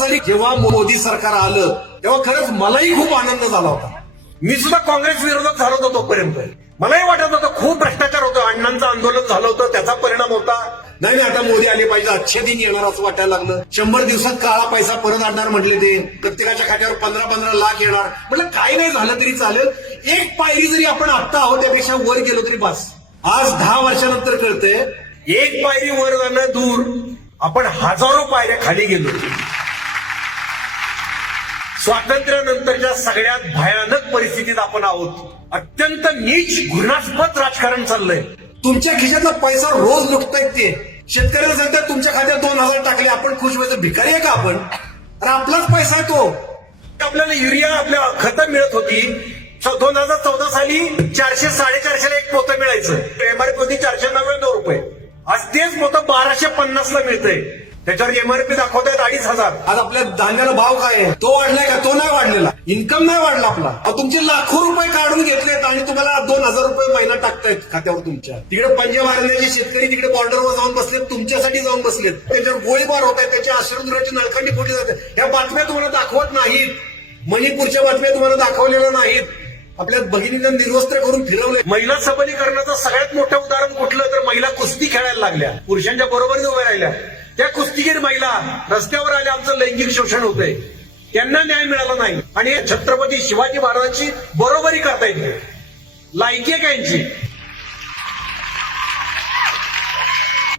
साली जेव्हा मोदी सरकार आलं तेव्हा खरंच मलाही खूप आनंद झाला होता. मी सुद्धा काँग्रेस विरोधात झालो होतो तोपर्यंत. मलाही वाटत होतं खूप भ्रष्टाचार होतं, अण्णांचं आंदोलन झालं होतं, त्याचा परिणाम होता. नाही आता मोदी आले पाहिजे, अच्छे दिन येणार असं वाटायला लागलं. 100 दिवसात काळा पैसा परत आणणार म्हटले ते, प्रत्येकाच्या खात्यावर 15-15 लाख येणार म्हटलं. काही नाही झालं तरी चालेल, एक पायरी जरी आपण आत्ता आहोत त्यापेक्षा वर गेलो तरी बस. आज 10 वर्षानंतर कळतंय एक पायरी वर जाणं दूर, आपण हजारो पायऱ्या खाली गेलो. स्वातंत्र्यानंतरच्या सगळ्यात भयानक परिस्थितीत आपण आहोत. अत्यंत नीच घृणास्पद राजकारण चाललंय. तुमच्या खिशातला पैसा रोज लुटतायत ते. शेतकऱ्याला सांगतात तुमच्या खात्यात 2000 टाकले, आपण खुश व्हायचं. भिकारी आहे का आपण? अरे आपलाच पैसा आहे तो. आपल्याला युरिया आपल्या खतं मिळत होती 2014 साली 400-450 एक पोतं मिळायचं. एमआरपी होती 499 रुपये. आज तेच पोतं 1250 मिळतंय. त्याच्यावर एमआरपी दाखवतायत 2500. आज आपल्या धान्याला भाव काय आहे? तो वाढलाय का? तो नाही वाढलेला. इन्कम नाही वाढला आपला. तुमचे लाखो रुपये काढून घेतलेत आणि तुम्हाला 2000 रुपये महिना टाकतायत खात्यावर तुमच्या. तिकडे पंजाब हरियाणाचे शेतकरी तिकडे बॉर्डरवर जाऊन बसलेत, तुमच्यासाठी जाऊन बसलेत. त्याच्यावर गोळीबार होत आहे, त्याच्या अश्रुधुराची नळखंडी फोडली जाते. ह्या बातम्या तुम्हाला दाखवत नाहीत. मणिपूरच्या बातम्या तुम्हाला दाखवलेल्या नाहीत. आपल्या भगिनींना निर्वस्त्र करून फिरवले. महिला सबलीकरणाचं सगळ्यात मोठं उदाहरण कुठलं तर महिला कुस्ती खेळायला लागल्या, पुरुषांच्या बरोबरीने उभ्या राहिल्या. त्या कुस्तीगीर महिला रस्त्यावर आल्या, आमचं लैंगिक शोषण होतंय, त्यांना न्याय मिळाला नाही. आणि छत्रपती शिवाजी महाराजांची बरोबरी करता येते. लायकी आहे का यांची?